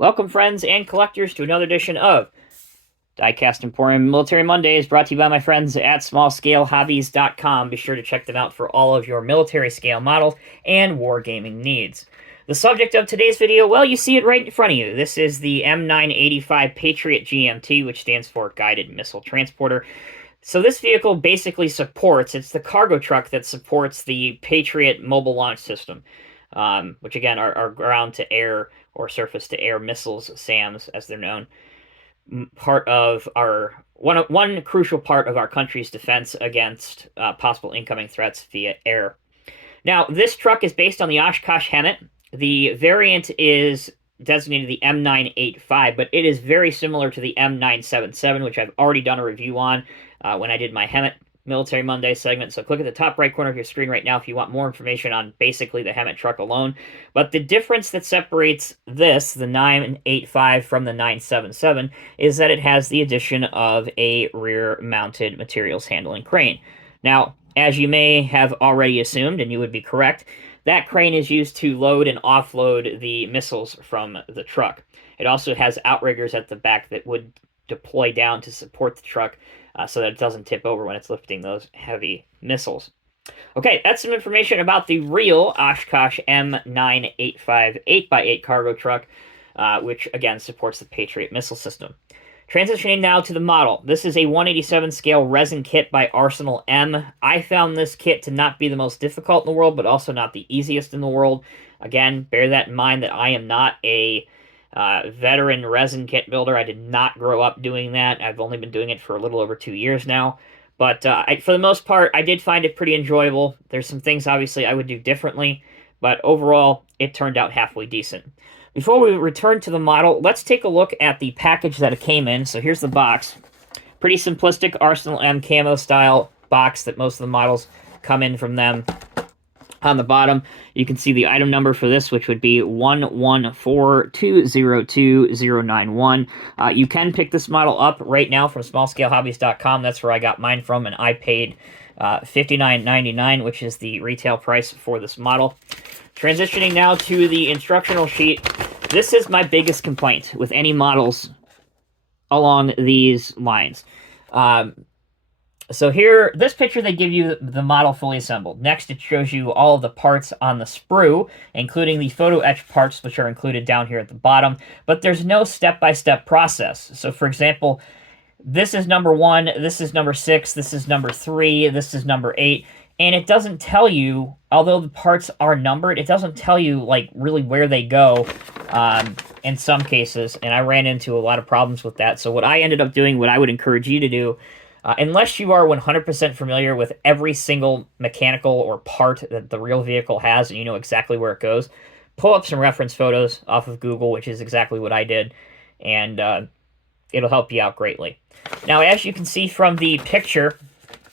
Welcome, friends and collectors, to another edition of Diecast Emporium Military Mondays, brought to you by my friends at smallscalehobbies.com. Be sure to check them out for all of your military scale models and wargaming needs. The subject of today's video, well, you see it right in front of you. This is the M985 Patriot GMT, which stands for Guided Missile Transporter. So this vehicle basically supports, it's the cargo truck that supports the Patriot mobile launch system, which again are ground-to-air or surface-to-air missiles, SAMs, as they're known. Part of our one crucial part of our country's defense against possible incoming threats via air. Now, this truck is based on the Oshkosh hemtt. The variant is designated the M985, but it is very similar to the M977, which I've already done a review on when I did my hemtt Military Monday segment. So click at the top right corner of your screen right now if you want more information on basically the hemtt truck alone. But the difference that separates this, the 985 from the 977, is that it has the addition of a rear-mounted materials handling crane. Now, as you may have already assumed, and you would be correct, that crane is used to load and offload the missiles from the truck. It also has outriggers at the back that would deploy down to support the truck so that it doesn't tip over when it's lifting those heavy missiles. Okay, that's some information about the real Oshkosh M985 8x8 cargo truck, which again supports the Patriot missile system. Transitioning now to the model. This is a 187 scale resin kit by ArsenalM. I found this kit to not be the most difficult in the world, but also not the easiest in the world. Again, bear that in mind that I am not a veteran resin kit builder. I did not grow up doing that. I've only been doing it for a little over 2 years now. But for the most part, I did find it pretty enjoyable. There's some things, obviously, I would do differently, but overall, it turned out halfway decent. Before we return to the model, let's take a look at the package that it came in. So here's the box. Pretty simplistic ArsenalM camo style box that most of the models come in from them. On the bottom, you can see the item number for this, which would be 114202091. You can pick this model up right now from smallscalehobbies.com. That's where I got mine from, and I paid $59.99, which is the retail price for this model. Transitioning now to the instructional sheet. This is my biggest complaint with any models along these lines. So here, this picture, they give you the model fully assembled. Next, it shows you all of the parts on the sprue, including the photo etch parts, which are included down here at the bottom. But there's no step-by-step process. So, for example, this is number 1, this is number 6, this is number 3, this is number 8. And it doesn't tell you, although the parts are numbered, it doesn't tell you, like, really where they go in some cases. And I ran into a lot of problems with that. So what I ended up doing, what I would encourage you to do, unless you are 100% familiar with every single mechanical or part that the real vehicle has and you know exactly where it goes, pull up some reference photos off of Google, which is exactly what I did, and it'll help you out greatly. Now, as you can see from the picture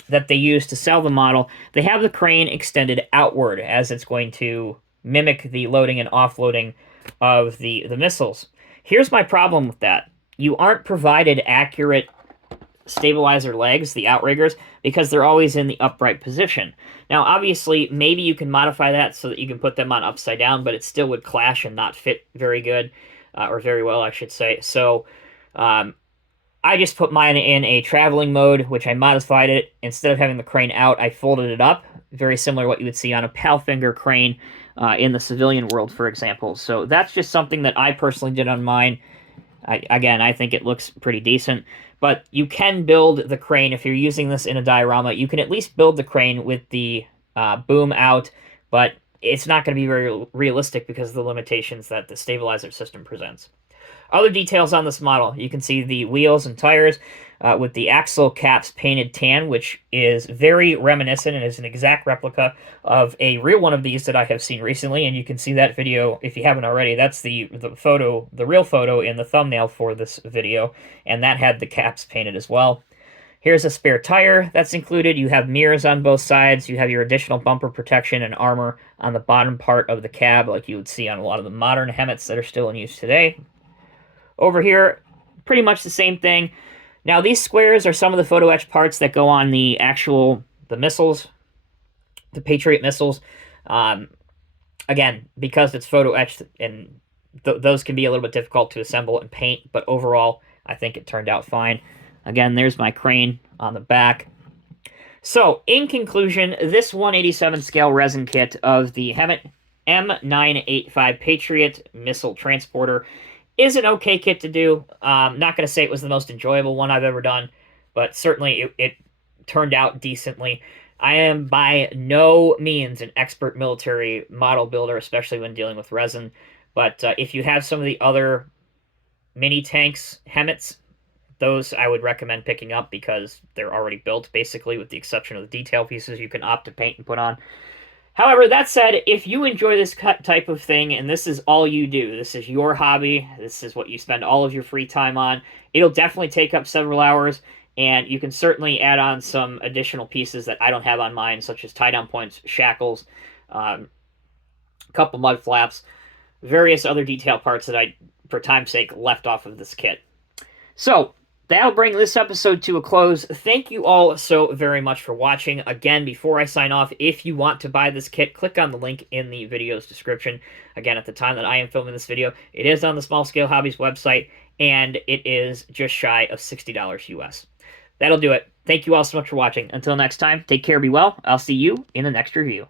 that they use to sell the model, they have the crane extended outward as it's going to mimic the loading and offloading of the missiles. Here's my problem with that. You aren't provided accurate stabilizer legs, the outriggers, because they're always in the upright position. Now, obviously, maybe you can modify that so that you can put them on upside down, but it still would clash and not fit very good, or very well, I should say. So, I just put mine in a traveling mode, which I modified it. Instead of having the crane out, I folded it up, very similar to what you would see on a Palfinger crane in the civilian world, for example. So that's just something that I personally did on mine. Again, I think it looks pretty decent. But you can build the crane, if you're using this in a diorama, you can at least build the crane with the boom out, but it's not going to be very realistic because of the limitations that the stabilizer system presents. Other details on this model, you can see the wheels and tires with the axle caps painted tan, which is very reminiscent and is an exact replica of a real one of these that I have seen recently, and you can see that video if you haven't already. That's the real photo in the thumbnail for this video, and that had the caps painted as well. Here's a spare tire that's included. You have mirrors on both sides. You have your additional bumper protection and armor on the bottom part of the cab, like you would see on a lot of the modern hemmts that are still in use today. Over here, pretty much the same thing. Now, these squares are some of the photo etch parts that go on the missiles, the Patriot missiles. Again, because it's photo etched and those can be a little bit difficult to assemble and paint, but overall, I think it turned out fine. Again, there's my crane on the back. So, in conclusion, this 187 scale resin kit of the hemtt M985 Patriot missile transporter is an okay kit to do. Not going to say it was the most enjoyable one I've ever done, but certainly it turned out decently. I am by no means an expert military model builder, especially when dealing with resin. But if you have some of the other mini tanks, hemmetts, those I would recommend picking up because they're already built, basically, with the exception of the detail pieces you can opt to paint and put on. However, that said, if you enjoy this type of thing and this is all you do, this is your hobby, this is what you spend all of your free time on, it'll definitely take up several hours, and you can certainly add on some additional pieces that I don't have on mine, such as tie-down points, shackles, a couple mud flaps, various other detail parts that I, for time's sake, left off of this kit. So, that'll bring this episode to a close. Thank you all so very much for watching. Again, before I sign off, if you want to buy this kit, click on the link in the video's description. Again, at the time that I am filming this video, it is on the Small Scale Hobbies website, and it is just shy of $60 US. That'll do it. Thank you all so much for watching. Until next time, take care, be well. I'll see you in the next review.